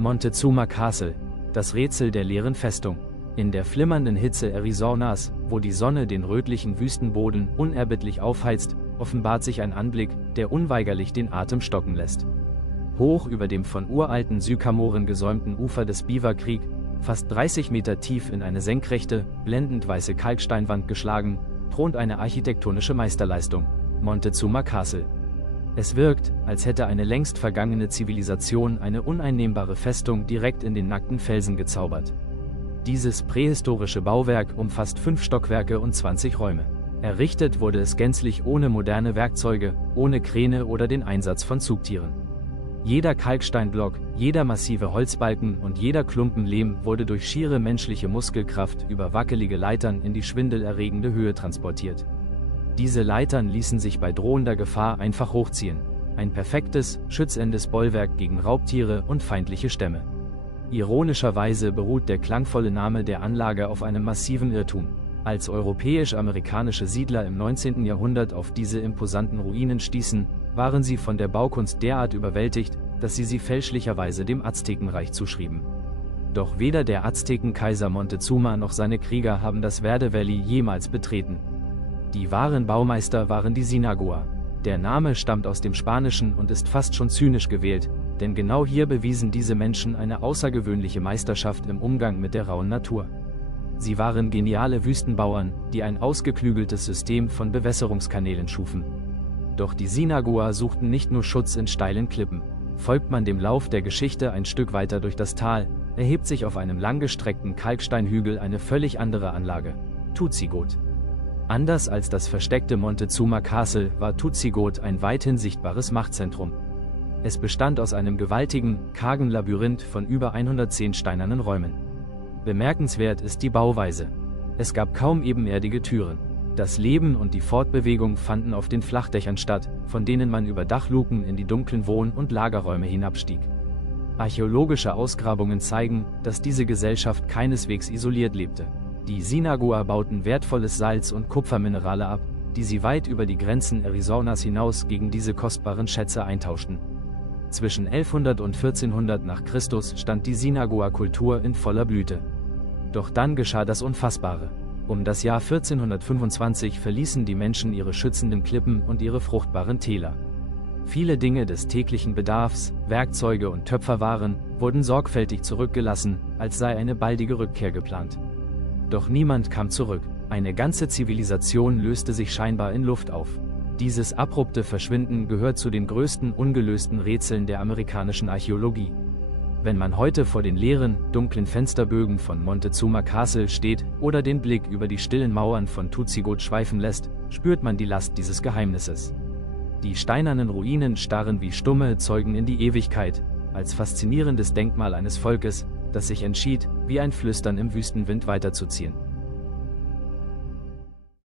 Montezuma Castle, das Rätsel der leeren Festung. In der flimmernden Hitze Arizonas, wo die Sonne den rötlichen Wüstenboden unerbittlich aufheizt, offenbart sich ein Anblick, der unweigerlich den Atem stocken lässt. Hoch über dem von uralten Sykamoren gesäumten Ufer des Beaver Creek, fast 30 Meter tief in eine senkrechte, blendend weiße Kalksteinwand geschlagen, thront eine architektonische Meisterleistung, Montezuma Castle. Es wirkt, als hätte eine längst vergangene Zivilisation eine uneinnehmbare Festung direkt in den nackten Felsen gezaubert. Dieses prähistorische Bauwerk umfasst 5 Stockwerke und 20 Räume. Errichtet wurde es gänzlich ohne moderne Werkzeuge, ohne Kräne oder den Einsatz von Zugtieren. Jeder Kalksteinblock, jeder massive Holzbalken und jeder Klumpen Lehm wurde durch schiere menschliche Muskelkraft über wackelige Leitern in die schwindelerregende Höhe transportiert. Diese Leitern ließen sich bei drohender Gefahr einfach hochziehen. Ein perfektes, schützendes Bollwerk gegen Raubtiere und feindliche Stämme. Ironischerweise beruht der klangvolle Name der Anlage auf einem massiven Irrtum. Als europäisch-amerikanische Siedler im 19. Jahrhundert auf diese imposanten Ruinen stießen, waren sie von der Baukunst derart überwältigt, dass sie fälschlicherweise dem Aztekenreich zuschrieben. Doch weder der Aztekenkaiser Montezuma noch seine Krieger haben das Verde Valley jemals betreten. Die wahren Baumeister waren die Sinagua. Der Name stammt aus dem Spanischen und ist fast schon zynisch gewählt, denn genau hier bewiesen diese Menschen eine außergewöhnliche Meisterschaft im Umgang mit der rauen Natur. Sie waren geniale Wüstenbauern, die ein ausgeklügeltes System von Bewässerungskanälen schufen. Doch die Sinagua suchten nicht nur Schutz in steilen Klippen. Folgt man dem Lauf der Geschichte ein Stück weiter durch das Tal, erhebt sich auf einem langgestreckten Kalksteinhügel eine völlig andere Anlage: Tutsigot. Anders als das versteckte Montezuma Castle war Tutsigot ein weithin sichtbares Machtzentrum. Es bestand aus einem gewaltigen, kargen Labyrinth von über 110 steinernen Räumen. Bemerkenswert ist die Bauweise. Es gab kaum ebenerdige Türen. Das Leben und die Fortbewegung fanden auf den Flachdächern statt, von denen man über Dachluken in die dunklen Wohn- und Lagerräume hinabstieg. Archäologische Ausgrabungen zeigen, dass diese Gesellschaft keineswegs isoliert lebte. Die Sinagua bauten wertvolles Salz- und Kupferminerale ab, die sie weit über die Grenzen Arizonas hinaus gegen diese kostbaren Schätze eintauschten. Zwischen 1100 und 1400 nach Christus stand die Sinagua-Kultur in voller Blüte. Doch dann geschah das Unfassbare. Um das Jahr 1425 verließen die Menschen ihre schützenden Klippen und ihre fruchtbaren Täler. Viele Dinge des täglichen Bedarfs, Werkzeuge und Töpferwaren, wurden sorgfältig zurückgelassen, als sei eine baldige Rückkehr geplant. Doch niemand kam zurück. Eine ganze Zivilisation löste sich scheinbar in Luft auf. Dieses abrupte Verschwinden gehört zu den größten ungelösten Rätseln der amerikanischen Archäologie. Wenn man heute vor den leeren, dunklen Fensterbögen von Montezuma Castle steht oder den Blick über die stillen Mauern von Tutsigot schweifen lässt, spürt man die Last dieses Geheimnisses. Die steinernen Ruinen starren wie stumme Zeugen in die Ewigkeit, als faszinierendes Denkmal eines Volkes, das sich entschied, wie ein Flüstern im Wüstenwind weiterzuziehen.